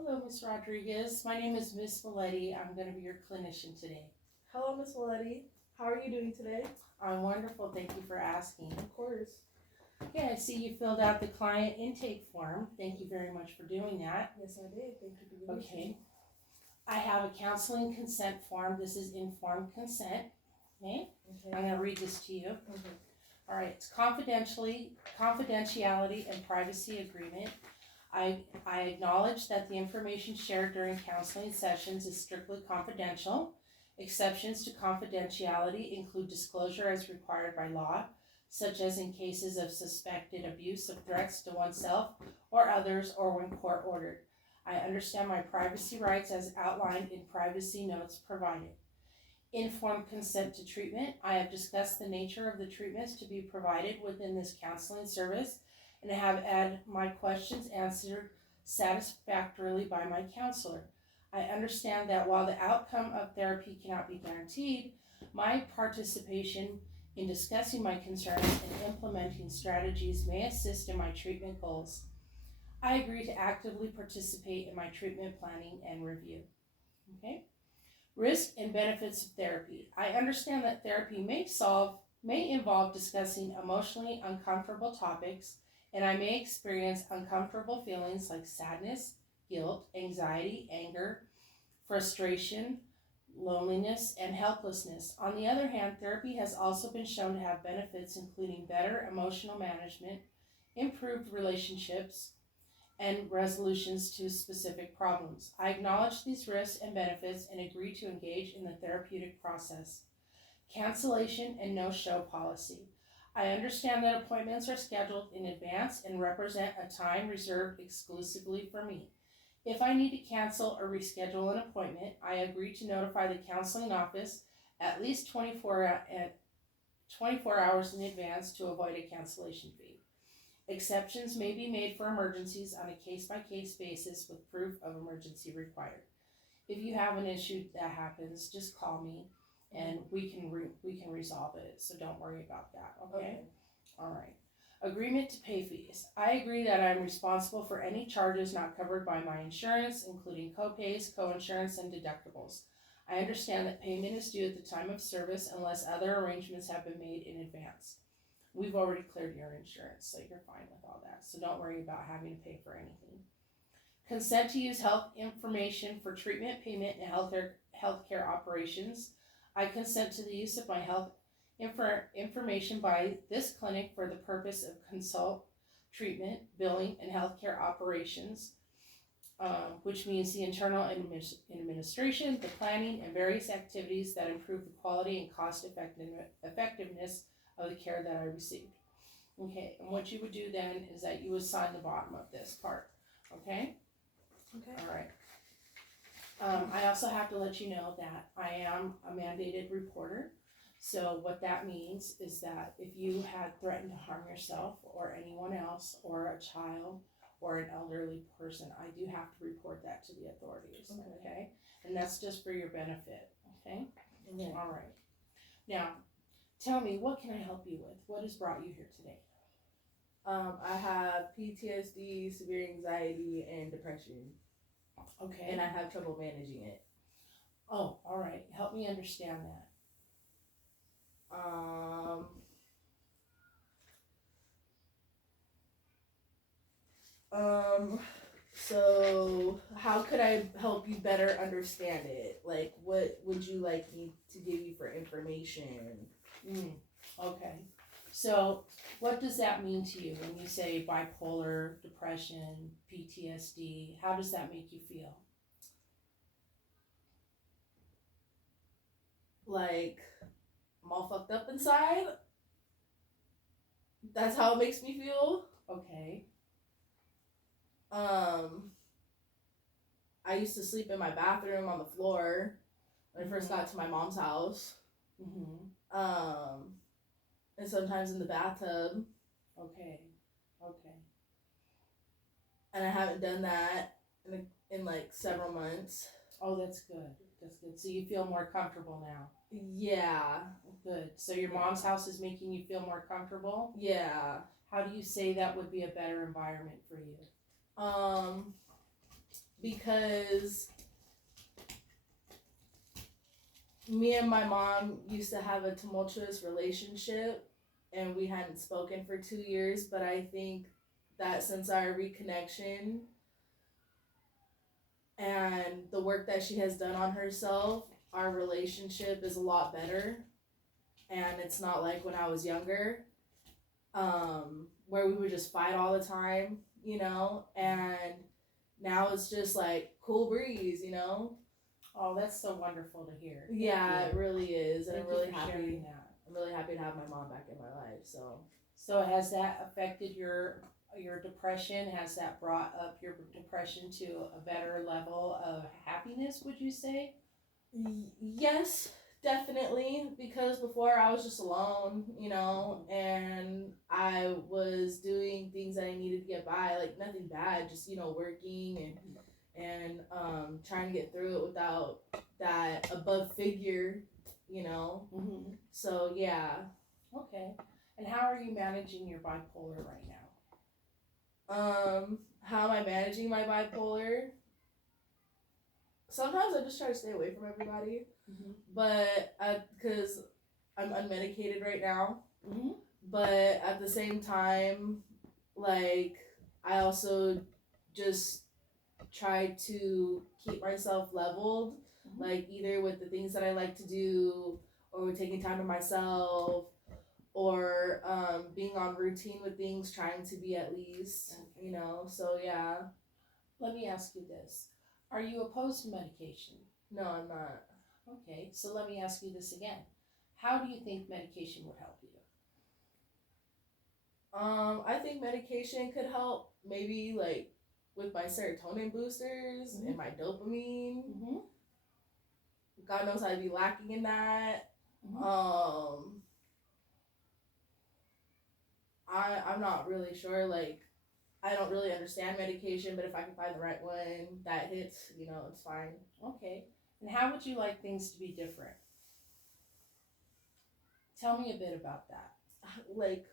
Hello, Ms. Rodriguez. My name is Miss Maletti. I'm going to be your clinician today. Hello, Miss Maletti. How are you doing today? I'm wonderful. Thank you for asking. Of course. Okay, I see you filled out the client intake form. Thank you very much for doing that. Yes, I did. Thank you for giving Okay. I have a counseling consent form. This is informed consent. Okay. I'm going to read this to you. All right. It's confidentiality and privacy agreement. I acknowledge that the information shared during counseling sessions is strictly confidential. Exceptions to confidentiality include disclosure as required by law, such as in cases of suspected abuse of threats to oneself or others or when court ordered. I understand my privacy rights as outlined in privacy notes provided. Informed consent to treatment. I have discussed the nature of the treatments to be provided within this counseling service and have had my questions answered satisfactorily by my counselor. I understand that while the outcome of therapy cannot be guaranteed, my participation in discussing my concerns and implementing strategies may assist in my treatment goals. I agree to actively participate in my treatment planning and review. Okay? Risk and benefits of therapy. I understand that therapy may involve discussing emotionally uncomfortable topics, and I may experience uncomfortable feelings like sadness, guilt, anxiety, anger, frustration, loneliness, and helplessness. On the other hand, therapy has also been shown to have benefits including better emotional management, improved relationships, and resolutions to specific problems. I acknowledge these risks and benefits and agree to engage in the therapeutic process. Cancellation and no-show policy. I understand that appointments are scheduled in advance and represent a time reserved exclusively for me. If I need to cancel or reschedule an appointment, I agree to notify the counseling office at least 24 hours in advance to avoid a cancellation fee. Exceptions may be made for emergencies on a case-by-case basis with proof of emergency required. If you have an issue that happens, just call me and we can resolve it. So don't worry about that. Okay? All right. Agreement to pay fees. I agree that I'm responsible for any charges not covered by my insurance, including co-pays, co-insurance, and deductibles. I understand that payment is due at the time of service unless other arrangements have been made in advance. We've already cleared your insurance, so you're fine with all that. So don't worry about having to pay for anything. Consent to use health information for treatment, payment, and healthcare operations. I consent to the use of my health information by this clinic for the purpose of consult, treatment, billing, and healthcare operations, which means the internal administration, the planning, and various activities that improve the quality and cost effectiveness of the care that I received. Okay, and what you would do then is that you would sign the bottom of this part. Okay? Okay. All right. I also have to let you know that I am a mandated reporter. So what that means is that if you had threatened to harm yourself or anyone else or a child or an elderly person, I do have to report that to the authorities. Okay? And that's just for your benefit. Okay? Okay. All right. Now, tell me, what can I help you with? What has brought you here today? I have PTSD, severe anxiety, and depression. Okay. And I have trouble managing it. Oh, all right. Help me understand that. So how could I help you better understand it? Like, what would you like me to give you for information? Okay. So what does that mean to you when you say bipolar, depression, PTSD? How does that make you feel? Like, I'm all fucked up inside. That's how it makes me feel. Okay. I used to sleep in my bathroom on the floor when I first got to my mom's house. And sometimes in the bathtub. Okay. And I haven't done that in like several months. Oh, that's good. So you feel more comfortable now? Yeah. Good. So your mom's house is making you feel more comfortable? Yeah. How do you say that would be a better environment for you? because me and my mom used to have a tumultuous relationship, and we hadn't spoken for 2 years, but I think that since our reconnection and the work that she has done on herself, our relationship is a lot better. And it's not like when I was younger, where we would just fight all the time, you know, and now it's just like cool breeze, you know. Oh, that's so wonderful to hear. Yeah, it really is, and Thank I'm really you for happy. sharing that. I'm really happy to have my mom back in my life. So has that affected your depression? Has that brought up your depression to a better level of happiness, would you say? Yes, definitely, because before I was just alone, you know, and I was doing things that I needed to get by, like nothing bad, just, you know, working and trying to get through it without that above figure, you know. Mm-hmm. So yeah. Okay. And how are you managing your bipolar right now? How am I managing my bipolar? Sometimes I just try to stay away from everybody, but because I'm unmedicated right now. But at the same time, like, I also just try to keep myself leveled, like either with the things that I like to do, or with taking time to myself, or being on routine with things, trying to be at least, you know. So yeah. Let me ask you this. Are you opposed to medication? No, I'm not. Okay, so let me ask you this again. How do you think medication would help you? I think medication could help, maybe like with my serotonin boosters and my dopamine. God knows I'd be lacking in that. I'm not really sure. Like, I don't really understand medication, but if I can find the right one that hits, you know, it's fine. Okay. And how would you like things to be different? Tell me a bit about that. Like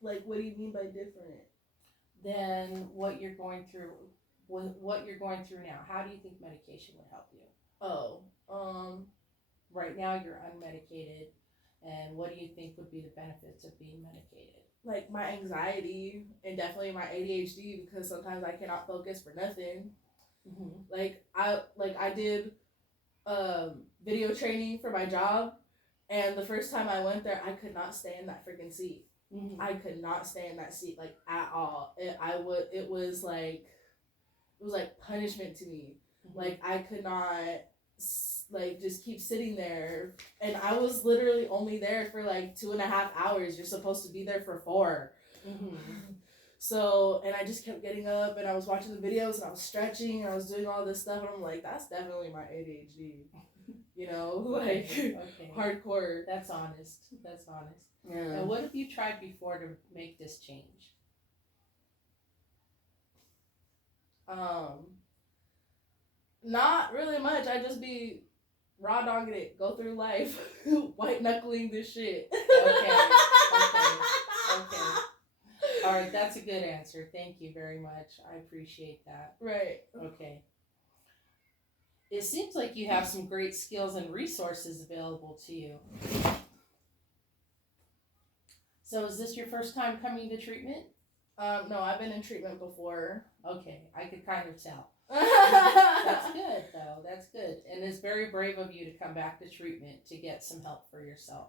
what do you mean by different? Than what you're going through, what you're going through now. How do you think medication would help you? Right now you're unmedicated, and what do you think would be the benefits of being medicated? Like my anxiety and definitely my ADHD, because sometimes I cannot focus for nothing. Like I did video training for my job, and the first time I went there, I could not stay in that freaking seat. I could not stay in that seat, like, at all. It was like punishment to me. Like, I could not like just keep sitting there, and I was literally only there for like 2.5 hours. You're supposed to be there for 4. So, and I just kept getting up, and I was watching the videos, and I was stretching, and I was doing all this stuff, and I'm like, that's definitely my ADHD, you know, like, hardcore. That's honest. That's honest. Yeah. And what have you tried before to make this change? Not really much. I just be raw dogging it, go through life, white knuckling this shit. Okay. All right, that's a good answer. Thank you very much. I appreciate that. Right. Okay. It seems like you have some great skills and resources available to you. So is this your first time coming to treatment? No, I've been in treatment before. Okay, I could kind of tell. That's good, though. That's good. And it's very brave of you to come back to treatment to get some help for yourself.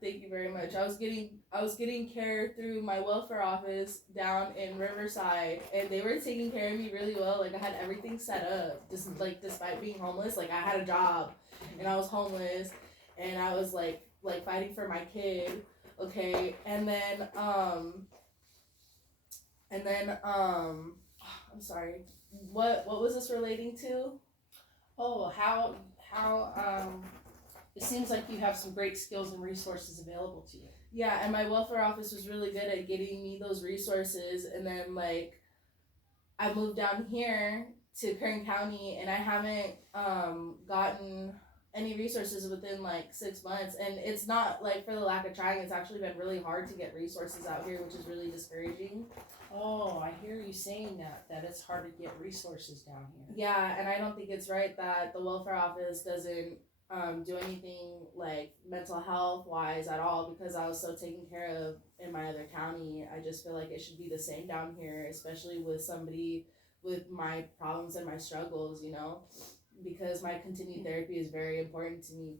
Thank you very much. I was getting care through my welfare office down in Riverside, and they were taking care of me really well. Like, I had everything set up, just like, despite being homeless. Like, I had a job, and I was homeless, and I was like fighting for my kid. Okay, and then I'm sorry. What was this relating to? Oh, how it seems like you have some great skills and resources available to you. Yeah, and my welfare office was really good at getting me those resources, and then, like, I moved down here to Kern County, and I haven't gotten any resources within like 6 months, and it's not like for the lack of trying. It's actually been really hard to get resources out here, which is really discouraging. Oh, I hear you saying that it's hard to get resources down here. Yeah, and I don't think it's right that the welfare office doesn't do anything like mental health wise at all, because I was so taken care of in my other county. I just feel like it should be the same down here, especially with somebody with my problems and my struggles, you know, because my continued therapy is very important to me.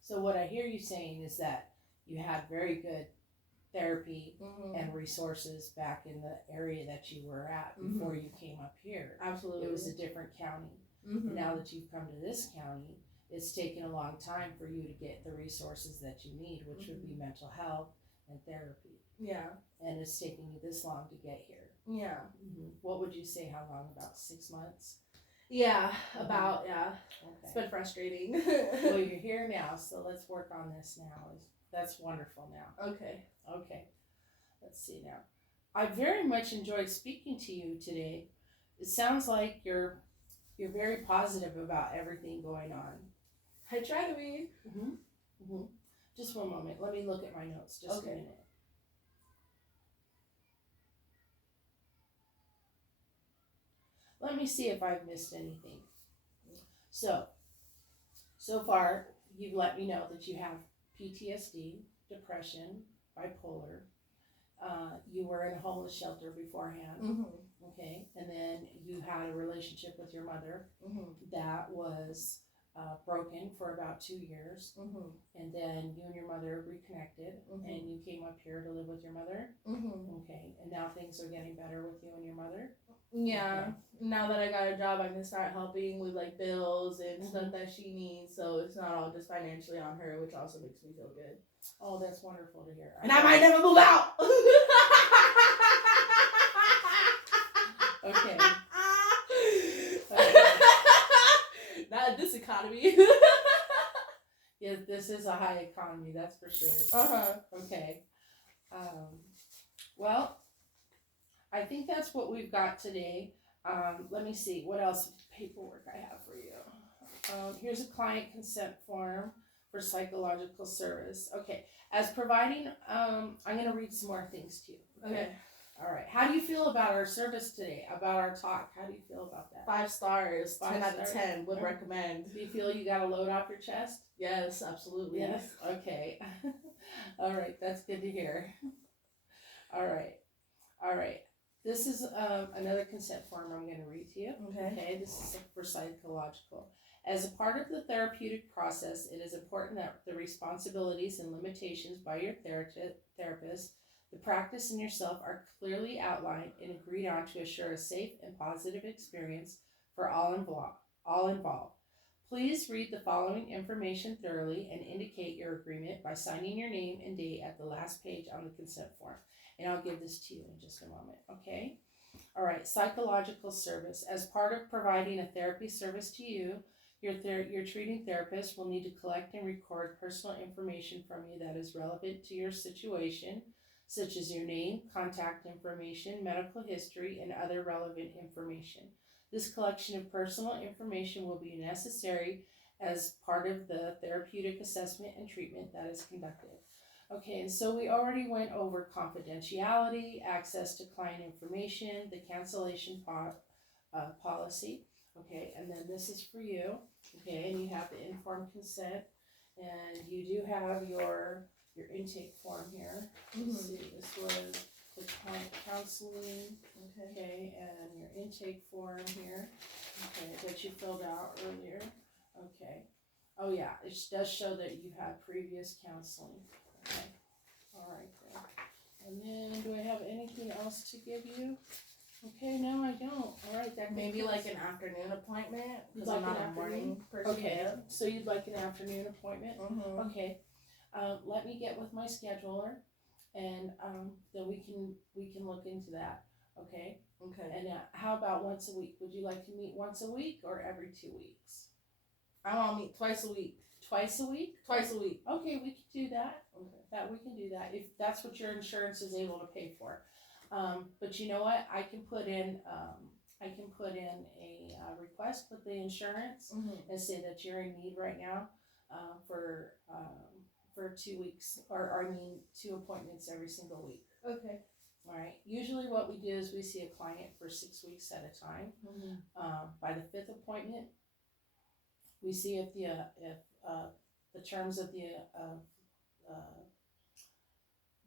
So what I hear you saying is that you had very good therapy and resources back in the area that you were at before you came up here. Absolutely. It was a different county. Now that you've come to this county, it's taken a long time for you to get the resources that you need, which would be mental health and therapy. Yeah. And it's taken you this long to get here. Yeah. What would you say, how long? About 6 months? Yeah, about, yeah. Okay. It's been frustrating. Well, you're here now, so let's work on this now. That's wonderful now. Okay. Okay. Let's see now. I very much enjoyed speaking to you today. It sounds like you're very positive about everything going on. I try to be. Just one moment. Let me look at my notes. Just a minute. Let me see if I've missed anything. So far, you've let me know that you have PTSD, depression, bipolar. You were in a homeless shelter beforehand. Okay. And then you had a relationship with your mother that was broken for about 2 years. And then you and your mother reconnected and you came up here to live with your mother. Okay. And now things are getting better with you and your mother. Yeah. Okay. Now that I got a job, I can start helping with like bills and stuff that she needs. So it's not all just financially on her, which also makes me feel good. Oh, that's wonderful to hear. And I might never move out. Okay. Not in this economy. Yeah, this is a high economy, that's for sure. Okay. Well, I think that's what we've got today. Let me see what else paperwork I have for you. Here's a client consent form for psychological service. Okay, as providing, I'm going to read some more things to you. Okay. All right. How do you feel about our service today? About our talk? How do you feel about that? 5 stars. 10 out of 10. Would recommend. Do you feel you got a load off your chest? Yes, absolutely. Yes. Okay. All right. That's good to hear. All right. This is another consent form I'm going to read to you. Okay. This is for psychological. As a part of the therapeutic process, it is important that the responsibilities and limitations by your therapist, the practice, and yourself are clearly outlined and agreed on to assure a safe and positive experience for all involved. Please read the following information thoroughly and indicate your agreement by signing your name and date at the last page on the consent form. And I'll give this to you in just a moment, okay? All right, psychological service. As part of providing a therapy service to you, your treating therapist will need to collect and record personal information from you that is relevant to your situation, such as your name, contact information, medical history, and other relevant information. This collection of personal information will be necessary as part of the therapeutic assessment and treatment that is conducted. Okay, and so we already went over confidentiality, access to client information, the cancellation policy. Okay, and then this is for you. Okay, and you have the informed consent, and you do have your intake form here. Let's see, this was the counseling, okay, and your intake form here, okay, that you filled out earlier. Okay. Oh yeah, it does show that you had previous counseling. Okay. All right then. And then, do I have anything else to give you? Okay, no, I don't. All right, that maybe like an afternoon appointment, because like I'm not a morning person. Okay, so you'd like an afternoon appointment? Okay. Let me get with my scheduler, and then we can look into that. Okay. Okay. And how about once a week? Would you like to meet once a week or every 2 weeks? I want to meet twice a week. Twice a week? Twice a week. Okay, we can do that. Okay. We can do that if that's what your insurance is able to pay for. But you know what? I can put in I can put in a request with the insurance and say that you're in need right now for 2 weeks, or 2 appointments every single week. Okay. All right. Usually, what we do is we see a client for 6 weeks at a time. By the 5th appointment, we see if the terms of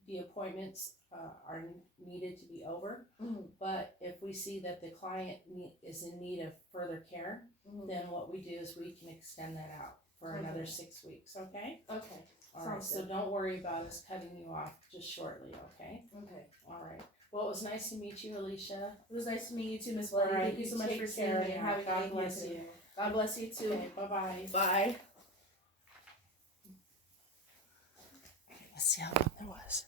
the appointments are needed to be over. But if we see that the client is in need of further care, then what we do is we can extend that out for another 6 weeks. Okay. Okay. All right. So don't worry about us cutting you off just shortly. Okay. Okay. All right. Well, it was nice to meet you, Alicia. It was nice to meet you too, Miss Lily. All right, Thank you so much take for seeing care me and now. having God me bless here you. today. God bless you too. Okay, bye-bye. Bye. Okay, let's see how long that was.